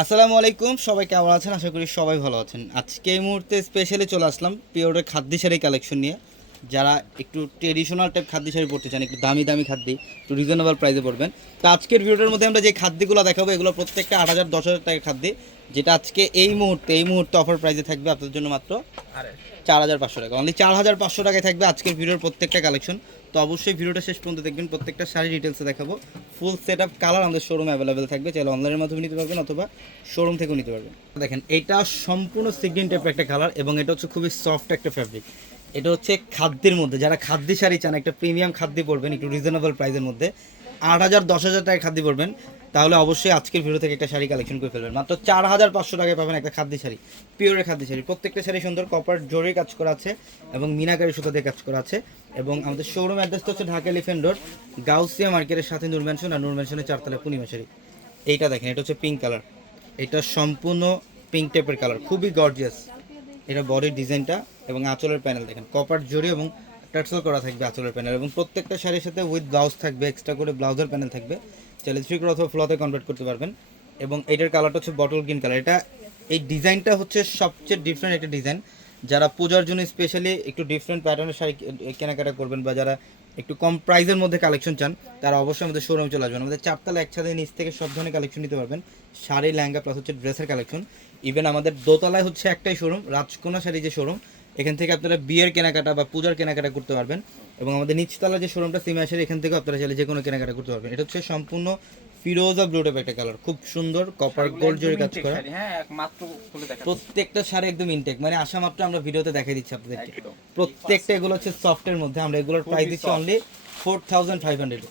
আসসালামু আলাইকুম, সবাই কেমন আছেন? আশা করি সবাই ভালো আছেন। আজকে এই মুহূর্তে স্পেশালি চলে আসলাম পিওরের খাদ্য শাড়ি কালেকশন নিয়ে। যারা একটু ট্রেডিশনাল টাইপ খাদ্য শাড়ি পরতে চান, একটু দামি দামি খাদ্য, একটু রিজনেবল প্রাইসে পড়বেন, তো আজকের ভিডিওটার মধ্যে আমরা যে খাদ্যগুলো দেখাবো এগুলো প্রত্যেকটা 8,000 10,000 টাকার খাদ্য, যেটা আজকে এই মুহূর্তে অফার প্রাইসে থাকবে আপনাদের জন্য মাত্র 4,500 টাকা। অনলি 4,500 টাকায় থাকবে আজকের ভিডিওর প্রত্যেকটা কালেকশন। তো অবশ্যই ভিডিওটা শেষ পর্যন্ত দেখবেন, প্রত্যেকটা শাড়ি ডিটেলসে দেখাবো। ফুল সেট আপ কালার আমাদের শোরুমে অ্যাভেলেবেল থাকবে, চাইলে অনলাইনের মাধ্যমে নিতে পারবেন অথবা শোরুম থেকেও নিতে পারবেন। দেখেন এটা সম্পূর্ণ সিগ্রিন টাইপের একটা কালার এবং এটা হচ্ছে খুবই সফট একটা ফ্যাব্রিক। এটা হচ্ছে খাদ্যের মধ্যে, যারা খাদ্য শাড়ি চান, একটা প্রিমিয়াম খাদ্য পরবেন একটু রিজনেবল প্রাইসের মধ্যে, 8,000 10,000 টাকায় খাদ্য পরবেন, তাহলে অবশ্যই আজকের ভিডিও থেকে একটা শাড়ি কালেকশন করে ফেলবেন। মাত্র 4,500 টাকায় পাবেন একটা খাদ্য শাড়ি, পিওরের খাদ্য শাড়ি। প্রত্যেকটা শাড়ি সুন্দর কপার জরি কাজ করা আছে এবং মিনাকারি সুতা দিয়ে কাজ করা আছে। এবং আমাদের শোরুম অ্যাড্রেসটা হচ্ছে ঢাকা এলিফ্যান্ট রোড, গাউসিয়া মার্কেটের সাথে নূর ম্যানশন, আর নূর ম্যানশনের 4তলায় পূর্ণিমা শাড়ি। এইটা দেখেন, এটা হচ্ছে পিঙ্ক কালার, এটা সম্পূর্ণ পিঙ্ক টাইপের কালার, খুবই গর্জিয়াস। এটা বডির ডিজাইনটা এবং আঁচলের প্যানেল দেখেন, কপার জরি এবং টার্সেল করা থাকবে আঁচলের প্যানেল, এবং প্রত্যেকটা শাড়ির সাথে উইথ ব্লাউজ থাকবে, এক্সট্রা করে ব্লাউজের প্যানেল থাকবে, চাইলে থ্রি ক্রস অথবা ফ্লোতে কনভার্ট করতে পারবেন। এবং এটার কালারটা হচ্ছে বটল গ্রিন কালার। এটা এই ডিজাইনটা হচ্ছে সবচেয়ে ডিফারেন্ট একটা ডিজাইন। যারা পূজার জন্য স্পেশালি একটু ডিফারেন্ট প্যাটার্নের শাড়ি কেনাকাটা করবেন বা যারা একটু কম প্রাইসের মধ্যে কালেকশন চান, তারা অবশ্যই আমাদের শোরুমে চলে আসবেন। আমাদের 4তলা একসাথে নিচ থেকে সব ধরনের কালেকশন নিতে পারবেন, শাড়ি, লেহেঙ্গা প্লাস হচ্ছে ড্রেসের কালেকশন। ইভেন আমাদের দোতলায় হচ্ছে একটাই শোরুম, রাজকোনা শাড়ি যে শোরুম, এখান থেকে আপনারা বিয়ের কেনাকাটা বা পূজার কেনাকাটা করতে পারবেন। এবং আমাদের নিচতলা যে শোরুমটা সিমা শাড়ি, এখান থেকে আপনারা চাইলে যে কোনো কেনাকাটা করতে পারবেন। এটা হচ্ছে সম্পূর্ণ ফিরোজা ব্লু টাইপ একটা কালার, খুব সুন্দর কপার গোল্ড জরি কাজ করা। প্রত্যেকটা শাড়ি একদম ইনটেক, মানে আসা মাত্র আমরা ভিডিওতে দেখাই দিচ্ছি আপনাদেরকে। প্রত্যেকটা এগুলো হচ্ছে সফটের মধ্যে, আমরা এগুলোর প্রাইস দিচ্ছি অনলি 4,500।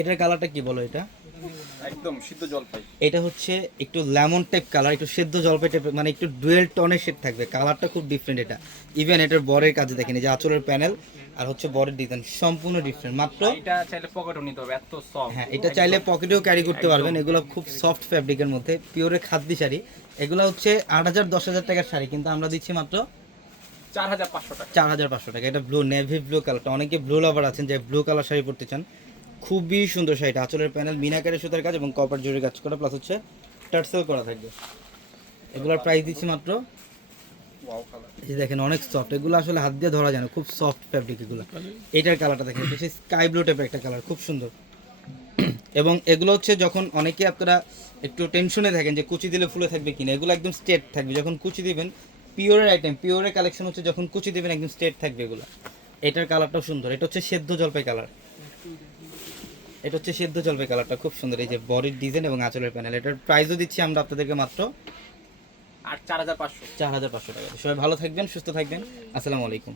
এটার কালারটা কি বলো? এটা একদম সিদ্ধ জলপাই। এটা হচ্ছে একটু লেমন টাইপ কালার, একটু সেদ্ধ জলপাই টাইপ, মানে একটু ডুয়েল টোনের শেড থাকবে, কালারটা খুব ডিফারেন্ট। এটা ইভেন এটার বরের কাজে দেখেন, এই যে আঁচলের প্যানেল আর হচ্ছে বরের ডিজাইন সম্পূর্ণ ডিফারেন্ট। মাত্র এটা চাইলে পকেটও নিতে হবে, এত সফট। হ্যাঁ, এটা চাইলে পকেটেও ক্যারি করতে পারবেন। এগুলো খুব সফট ফ্যাব্রিকের মধ্যে পিওরের খাদ্য শাড়ি। এগুলো হচ্ছে 8,000 10,000 টাকার শাড়ি, কিন্তু আমরা দিচ্ছি মাত্র 4,500 টাকা। 4,500 টাকা। এটা ব্লু, নেভি ব্লু কালারটা, অনেকে ব্লু লাভার আছেন যে ব্লু কালার শাড়ি পরতে চান, খুবই সুন্দর শাড়িটা। আঁচলের প্যানেল মিনাকারি সুতার কাজ এবং কপার জরি কাজ করা, প্লাস হচ্ছে টার্সেল করা থাকবে। এগুলোর প্রাইস দিচ্ছি মাত্র, ওয়াও কালার। এই যে দেখেন অনেক সফট, এগুলো আসলে হাত দিয়ে ধরা যায় না, খুব সফট ফ্যাব্রিক এগুলো। এটার কালারটা দেখেন, বেশি স্কাই ব্লু টাইপের একটা কালার, খুব সুন্দর। এবং এগুলো হচ্ছে যখন অনেকে আপনারা একটু টেনশনে থাকেন যে কুচি দিলে ফুলে থাকবে কিনা, এগুলো একদম স্ট্রেট থাকবে যখন কুচি দিবেন। পিওরের আইটেম, পিওরের কালেকশন হচ্ছে যখন কুচি দিবেন একদম স্ট্রেট থাকবে এগুলো। এটার কালারটাও সুন্দর, এটা হচ্ছে সেদ্ধ জলপাই কালার। এটা হচ্ছে সেদ্ধ জলপাই কালারটা খুব সুন্দর, এই যে বডির ডিজাইন এবং আঁচলের প্যানেল। এটার প্রাইসও দিচ্ছি আমরা আপনাদেরকে মাত্র আর 4,500। 4,500 টাকা। সবাই ভালো থাকবেন, সুস্থ থাকবেন। আসসালামু আলাইকুম।